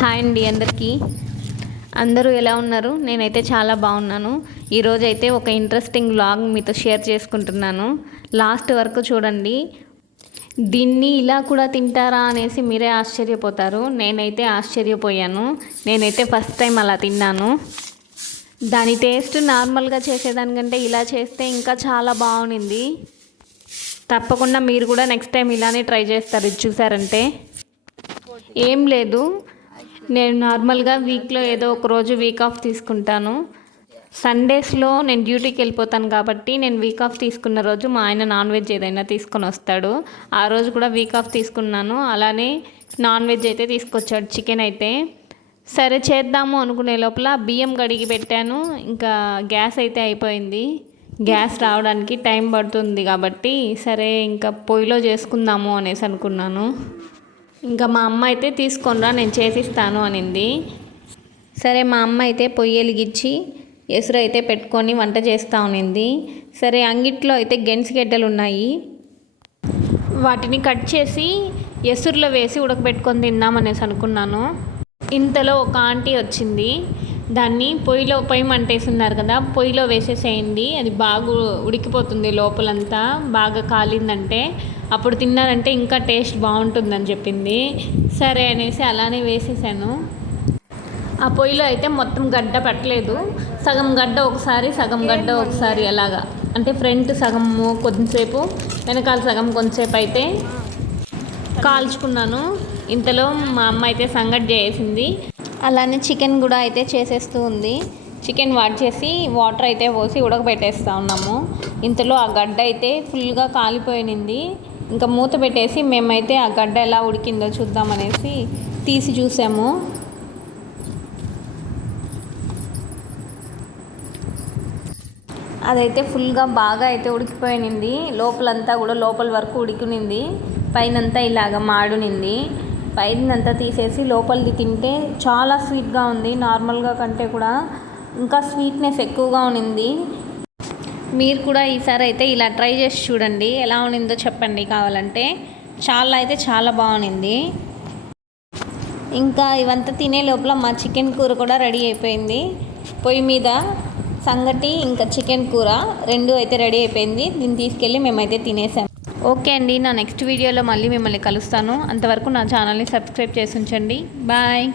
Hi అండి అందరికీ. అందరూ ఎలా ఉన్నారు? నేనైతే చాలా బాగున్నాను. ఈరోజైతే ఒక ఇంట్రెస్టింగ్ వ్లాగ్ మీతో షేర్ చేసుకుంటున్నాను. లాస్ట్ వరకు చూడండి. దీన్ని ఇలా కూడా తింటారా అనేసి మీరే ఆశ్చర్యపోతారు. నేనైతే ఆశ్చర్యపోయాను. నేనైతే ఫస్ట్ టైం అలా తిన్నాను. దాని టేస్ట్ నార్మల్గా చేసేదానికంటే ఇలా చేస్తే ఇంకా చాలా బాగుంది. తప్పకుండా మీరు కూడా నెక్స్ట్ టైం ఇలానే ట్రై చేస్తారు. ఇది చూసారంటే ఏం లేదు, నేను నార్మల్గా వీక్లో ఏదో ఒక రోజు వీక్ ఆఫ్ తీసుకుంటాను. సండేస్లో నేను డ్యూటీకి వెళ్ళిపోతాను కాబట్టి నేను వీక్ ఆఫ్ తీసుకున్న రోజు మా ఆయన నాన్ వెజ్ ఏదైనా తీసుకొని వస్తాడు. ఆ రోజు కూడా వీక్ ఆఫ్ తీసుకున్నాను. అలానే నాన్ వెజ్ అయితే తీసుకొచ్చాడు, చికెన్ అయితే. సరే చేద్దాము అనుకునే లోపల బియ్యం కడిగి పెట్టాను. ఇంకా గ్యాస్ అయితే అయిపోయింది. గ్యాస్ రావడానికి టైం పడుతుంది కాబట్టి సరే ఇంకా పొయ్యిలో చేసుకుందాము అనేసి అనుకున్నాను. ఇంకా మా అమ్మ అయితే తీసుకొనిరా నేను చేసిస్తాను అనింది. సరే మా అమ్మ అయితే పొయ్యి వెలిగించి ఎసురు అయితే పెట్టుకొని వంట చేస్తూ ఉన్నింది. సరే అంగిట్లో అయితే గెంట్స్గడ్డలు ఉన్నాయి, వాటిని కట్ చేసి ఎసురులో వేసి ఉడకబెట్టుకొని తిందామనేసి అనుకున్నాను. ఇంతలో ఒక ఆంటీ వచ్చింది. దాన్ని పొయ్యి మంటేస్తున్నారు కదా, పొయ్యిలో వేసేసేయండి, అది బాగా ఉడికిపోతుంది, లోపలంతా బాగా కాలిందంటే అప్పుడు తిన్నారంటే ఇంకా టేస్ట్ బాగుంటుందని చెప్పింది. సరే అనేసి అలానే వేసేసాను. ఆ పొయ్యిలో అయితే మొత్తం గడ్డ పట్టలేదు, సగం గడ్డ ఒకసారి సగం గడ్డ ఒకసారి అలాగా, అంటే ఫ్రంట్ సగము కొంచెంసేపు వెనకాల సగం కొంచెంసేపు అయితే కాల్చుకున్నాను. ఇంతలో మా అమ్మ అయితే సంగటి చేసింది. అలానే చికెన్ కూడా అయితే చేసేస్తూ ఉంది. చికెన్ చేసి వాటర్ అయితే పోసి ఉడకబెట్టేస్తూ ఉన్నాము. ఇంతలో ఆ గడ్డ అయితే ఫుల్గా కాలిపోయింది. ఇంకా మూత పెట్టేసి మేమైతే ఆ గడ్డ ఎలా ఉడికిందో చూద్దామనేసి తీసి చూసాము. అదైతే ఫుల్గా బాగా అయితే ఉడికిపోయింది. లోపలంతా కూడా లోపల వరకు ఉడికినింది, పైనంతా ఇలాగ మాడునింది. పైనంతా తీసేసి లోపలిది తింటే చాలా స్వీట్గా ఉంది. నార్మల్గా కంటే కూడా ఇంకా స్వీట్నెస్ ఎక్కువగా ఉన్నింది. మీరు కూడా ఈసారి అయితే ఇలా ట్రై చేసి చూడండి, ఎలా ఉన్నిందో చెప్పండి కావాలంటే. చాలా బాగుంది. ఇంకా ఇవంతా తినే లోపల మా చికెన్ కూర కూడా రెడీ అయిపోయింది. పొయ్యి మీద సంగటి ఇంకా చికెన్ కూర రెండు అయితే రెడీ అయిపోయింది. దీన్ని తీసుకెళ్ళి మేమైతే తినేసాం. ఓకే అండి, నా నెక్స్ట్ వీడియోలో మళ్ళీ మిమ్మల్ని కలుస్తాను. అంతవరకు నా ఛానల్ని సబ్స్క్రైబ్ చేసి ఉంచండి. బాయ్.